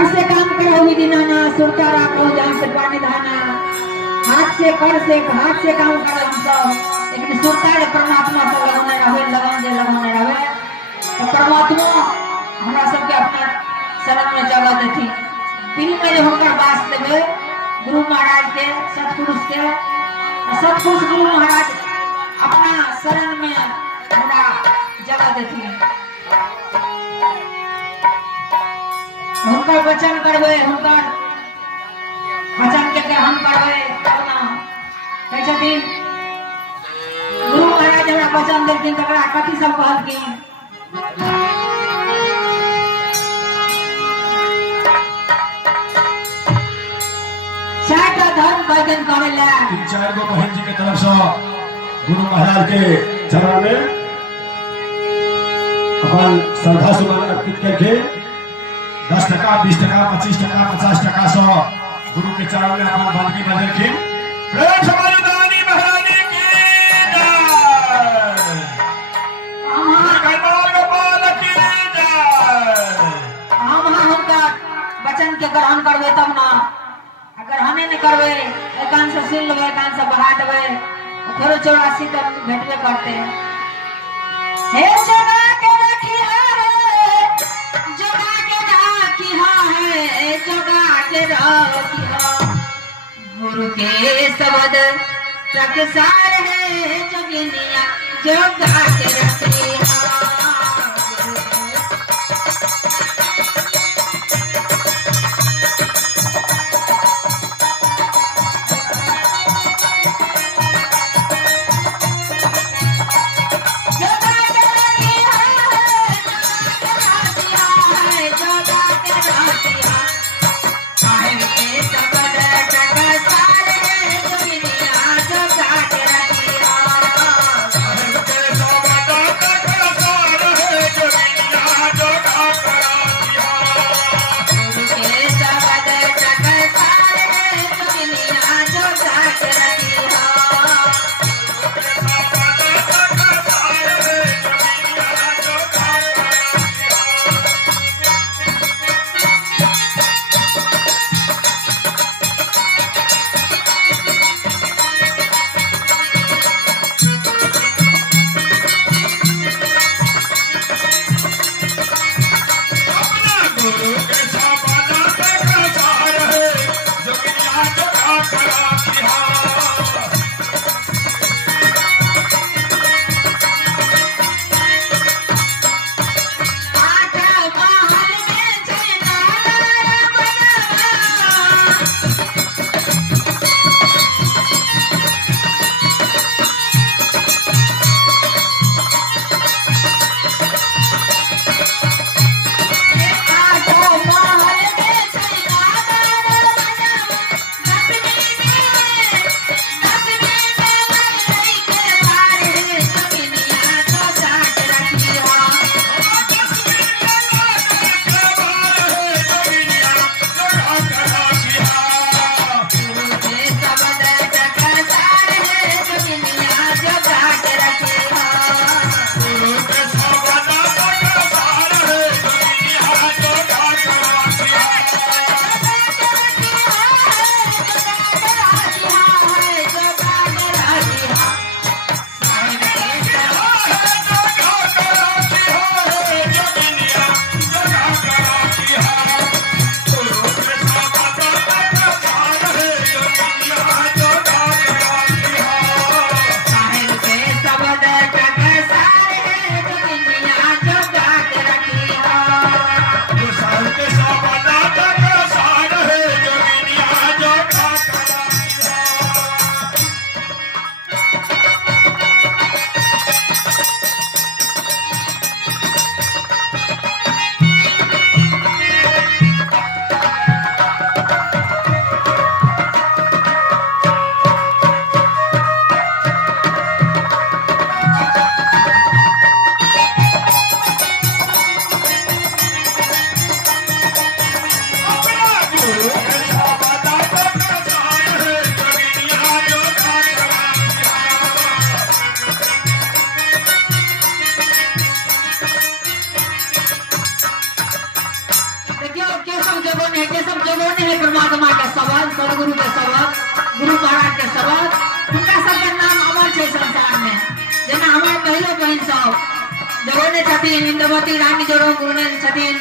कर से काम करो विधि नाना, सुरता राखो जान से पानी धाना। हाथ से कर से हाथ से काम करो हम सब, लेकिन सुरता रे परमात्मा से लगने रहे, लगन जे लगने रहे तो परमात्मा हमरा सबके अपना शरण में जगह देती। पीढ़ी में जो होकर वास देवे गुरु महाराज के, सतपुरुष के, सतपुरुष गुरु महाराज अपना शरण में हमरा जगह देती है। हुनकर वचन करवे, हुनकर वचन के ग्रहण करवे। कहे छथिन गुरु महाराज हमरा वचन देलखिन तकरा कथी सब कहलखिन। चारटा धर्म भजन करेला। 3-4 गो बहन जी के तरफ से गुरु महाराज के चरण में अपन श्रद्धा सुमन अर्पित करके 10 टका, 20 टका, 25 टका, 50 टका से गुरु के चरण में अपन बंदगी बदलखिन। प्रेम से बोलो दानी महारानी की जय। गोपाल की जय। हम हुनका वचन के ग्रहण करबे तब ना, अगर हमें नहीं करबे एकांत से सुन लेबे, एकांत से बढ़ा देबे फिर 84 तक भेटबे करते। हे जगा के रखिया है, जगा के रखिया है, जगा के रखिया। गुरु के शब्द टकसार है जोगिनिया, जगा के रखिया। के सब जगोने है परमात्मा के सबद, सदगुरु के सबद, गुरु महाराज के सबद, उनका सबके नाम अमर है संसार में। जेना हमारे पहले बहन सब जगोने छथिन, इंद्रवती रानी जगोने छथिन,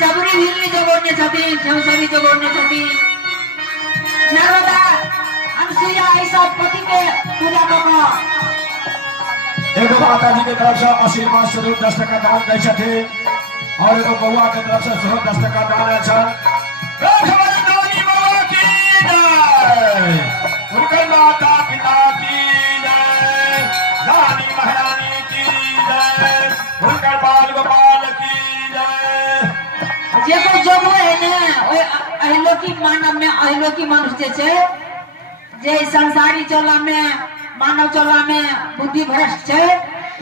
सबरी हिलनी जगोने छथिन, छौसरी जगोने छथिन, नर्मदा अनसुईया ई सब पति के पूजा कर एगो माता जी के तरफ से आशीर्वाद स्वरूप 10 टका दान दै छथिन और एगो बउआ के तरफ से स्वरूप 10 टका दान है छन। हमारी दानी बाबा की जय, उनके माता पिता की जय, रानी महारानी की जय, उनके बाल गोपाल की जय। जे को जोगो है ने ओय अहिलोकी मानव में अहिलोकी मनुष्य छे जे संसारी चला में मानव चला में बुद्धि भ्रष्ट है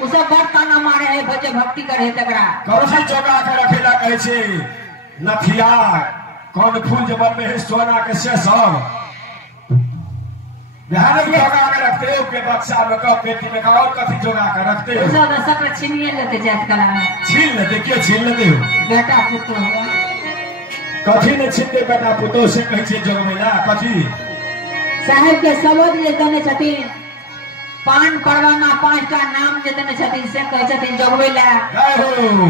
उ सब बर्तन मारे है भजे भक्ति करे तकरा कौन जोगा के रखेला कहै छै नथिया कौन फूल जब में है सोना के से सब बिहार में जोगा के रखते हो के बक्सा में कब पेटी में और कथी जोगा के रखते हो सब सकरा छीनिए लेते जात कला छीन लेते के छीन लेते हो बेटा पुतो कथी ने छीन दे बेटा पुतो से कहै छै जोगमेला कथी साहेब के सबद जे दने छथिन पान परवाना 5टा नाम जे दने छथिन से कहै छथिन जगवेला जय हो।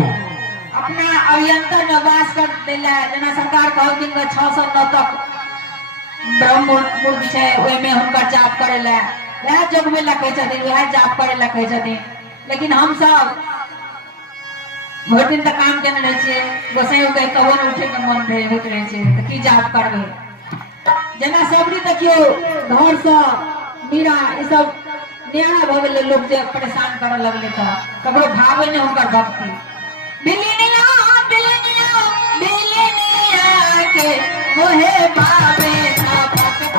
अपना अभियंता में वास कर देला जना सरकार कहलखिन 609 तक ब्रह्म मुर्ग छै ओय में हुनकर जाप करेला वह जगवेला कहै छथिन वह जाप करेला कहै छथिन। लेकिन हम सब भर दिन तक काम केने रहै छियै गोसाई के कवन उठे के मन होइत रहै छै त की जाप करबै। जना सबरी देखियो घर से मीरा ई सब नया भ गेले लोग जे परेशान करे लगले त ककरो भावे ने हुनकर भक्ति बिलिनिया बिलिनिया बिलिनिया के होहे भावे ना भक्त